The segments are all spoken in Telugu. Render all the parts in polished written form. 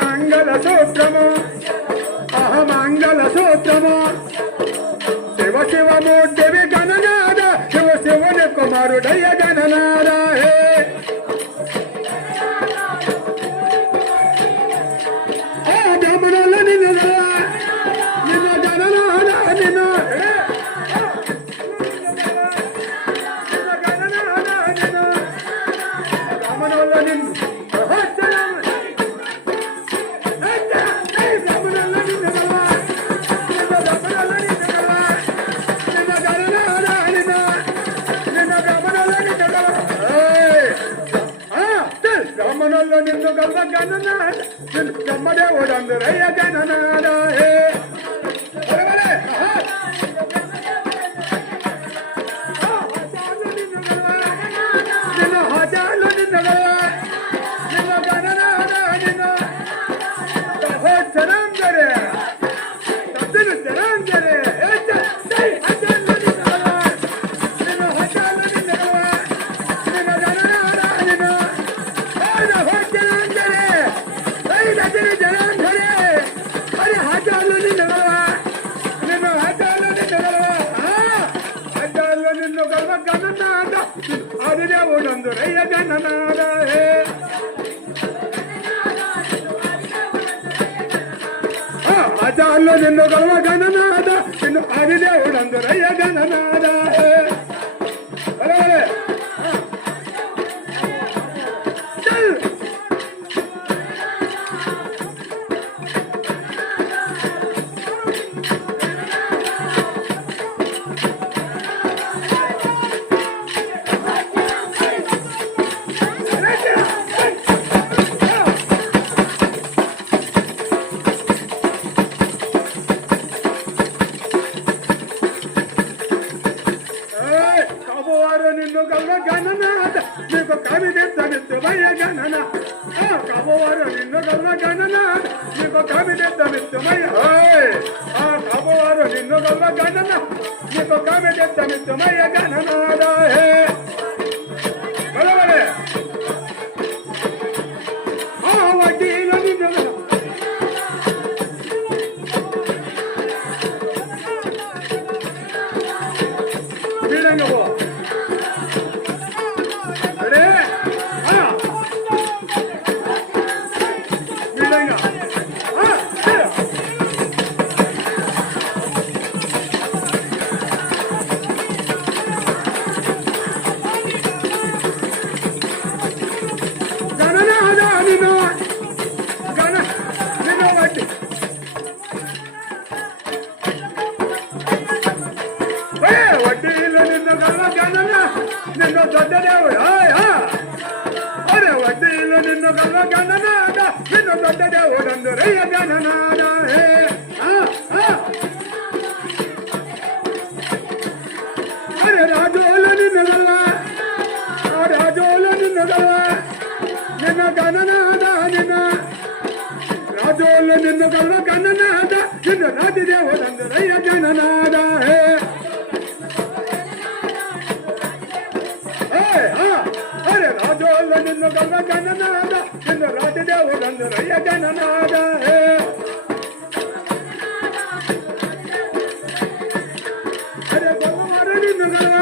మంగళ సూత్రము మంగళ సూత్రము శివ శివ మూర్తివి గణనాద శివ శివుని కుమారుడయ్య గణనాద హే గమనాల నిన్న నిన్న గణనాద నిన్న గమనాల నిన్న మనలో నిన్ను గల్ల గణనాద నిన్ను కమ్మడే ఓడందరయ్య గణనాద హే నిన్ను హజాలు నిన్ను నిన్ను గణనాద నిన్ను జనాందరే తద్దిను జనాందరే ఆదిదేవుడందురయ్య గణనాద హే ఆచార్యులు నిన్ను గర్వ గణనాద నిన్ను ఆదిదేవుడందురయ్య గణనాద హే నిన్ను గల్ల గణనాథ నీకు కవిదిద్దమిత్తుమయ్య గణన కబోవారు నిన్ను గల్ల గణనాథ నీకు కవిదిద్దమిత్తుమయ్య కబోవారు నిన్ను గల్ల గణన నీకు కవిదిద్దమిత్తుమయ్య గణనాథ హే బలవలే వడ్డీలో నిన్ను వీడంగబో వడ్డీలో నిన్ను గల్ల గణన నిన్ను దొడ్డదేవుడు వడ్డీలో నిన్ను గల్ల గణనాద నిన్ను దొడ్డదేవుడు అందరయ్య గణనాద హే రాజోల నిన్ను గల్ల రాజోల నిన్ను గల్ల నిన్ను గణనాద నిన్న రాజోల నిన్ను గల్ల గణనాద నిన్ను రాజదేవుడు అందరయ్య గణనాద హే రాజోళ్ళ నిన్ను గల్ల గణనాద నిన్ను రాజదేవుడందరయ్య గణనాద హే గొల్లవారు నిన్ను గల్ల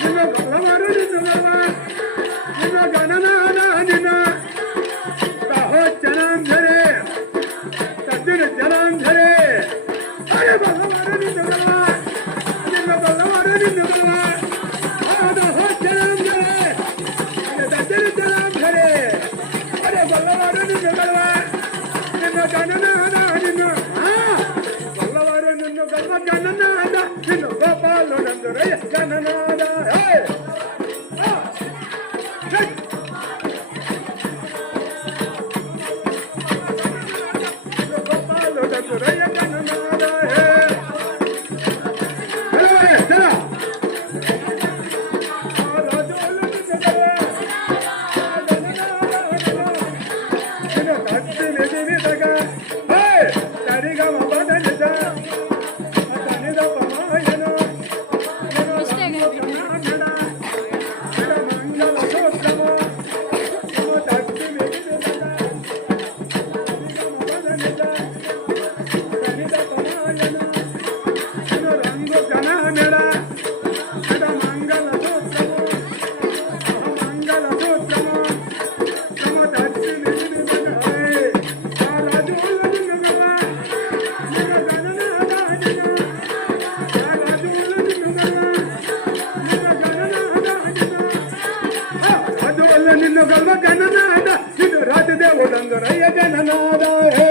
నిన్ను గొల్లవారు నిన్ను గల్ల నిన్ను గణనాద నిన్న జనాంధరే తద్దిన జనాంధరే గొల్లవారు నిన్ను గల్ల నిన్ను గొల్లవారు నిన్ను గల్ల గొల్లవారు నిన్ను గల్ల గణనాద నిన్ను గోపాలుడందురయ్య గణనాద గోపాలుడందురయ్య గణనాద ಗಣನಾದ ಹೇ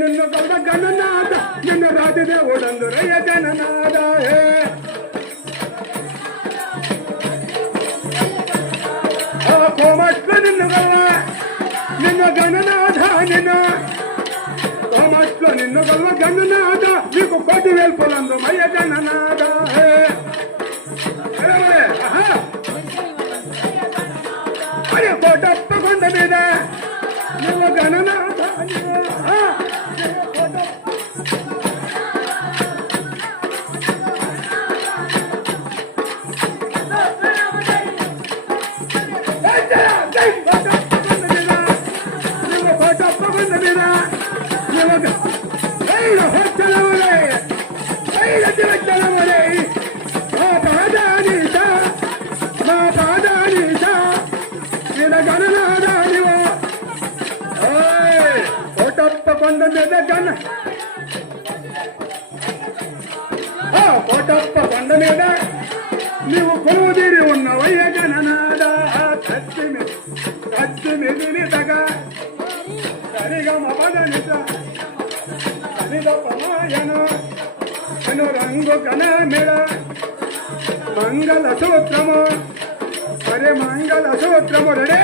ನಿನ್ನ ಕಲ್ದ ಗಣನಾದ ನಿನ್ನ ರಾಜ್ಯದ ಓಡಂದು ರಯ ಗಣನಾದ ಕೋಮಟ್ಲ ನಿನ್ನ ಗಲ್ಲ ನಿನ್ನ ಗಣನಾದ ನಿನ್ನ ಕೋಮಟ್ಲ ನಿನ್ನ ಗಲ್ವ ಗಣನಾದ నీకు కోటి వేలు పొలందు మయ గణనాద అరే కోటప్ప కొండ మీద నువ్వు గణనాద కోటప్ప కొండ మీద నీవు కొలువుదీరి ఉన్నవయ్య గణనాద కత్తి మెదిలితగా సరిగా మపదనిత సరిద పమాయను అను రంగు కణ మెడ మంగళ సూత్రము అరే మంగళ సూత్రము రే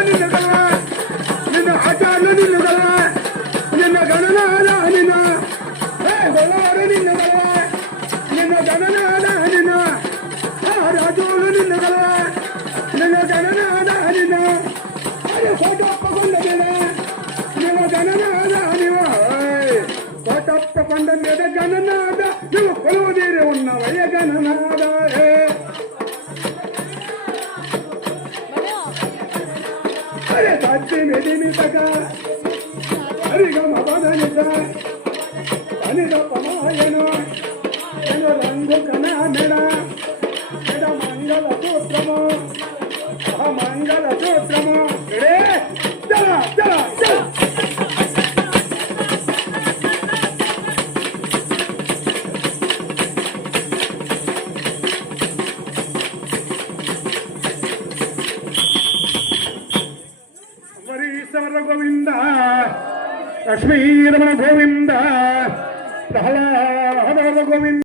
నిన్ను గల నిన్ను ఆచార్యులు నిన్ను గల నిన్న గణనాద నిన్న గొలవారు నిన్ను గల నిన్న గణనాద నిన్న రాజులు నిన్ను గల నిన్న గణనాద నిన్న అరే కోటప్ప కొండ మీద నిన్న గణనాద నీవు కోటప్ప కొండ మీద గణనాద నువ్వు కొలువుదీరి ఉన్నవయ్య గణనాద అరే సత్తి మెదినితగా హరిగా మపదనిత అనిద పమాయను ఎను రంగు కణ మెడ మెడ మంగళ సూత్రము మంగళ సూత్రము రే చల చల చల గోవింద లక్ష్మీరమణ గోవింద ప్రహ్లాద గోవింద